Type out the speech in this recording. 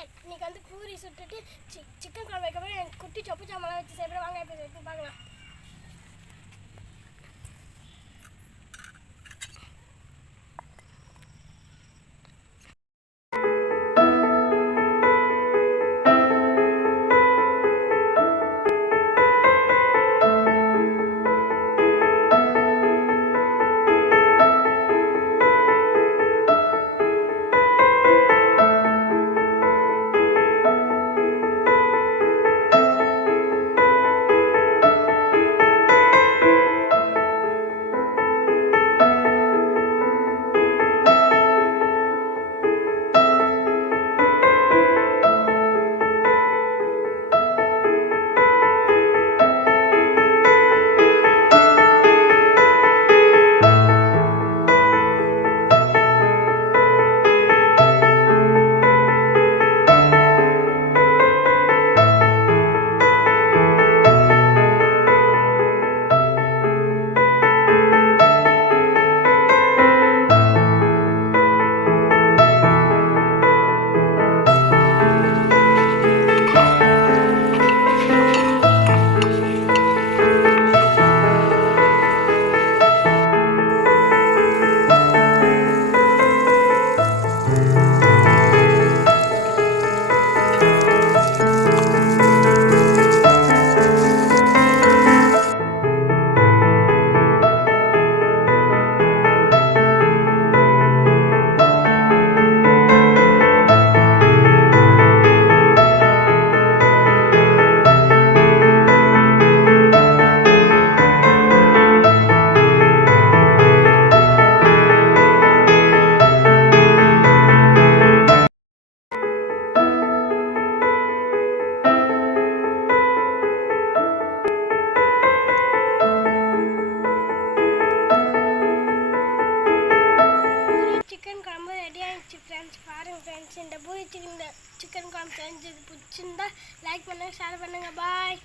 இன்னைக்கு வந்து பூரி சுட்டுட்டு சிக்கன் குழம்பு வைக்கப்புறம் என் குட்டி சொப்பு சாமெல்லாம் வச்சு செய்யணும். வாங்க எப்படி வச்சு பார்க்கலாம். சிக்கன் குழம்பு ரெடி ஆகிடுச்சு ஃப்ரெண்ட்ஸ். பாருங்கள் ஃப்ரெண்ட்ஸ், இந்த பூரி சிக்கன் குழம்பு செஞ்சது பிடிச்சிருந்தா லைக் பண்ணுங்கள், ஷேர் பண்ணுங்கள். பாய்.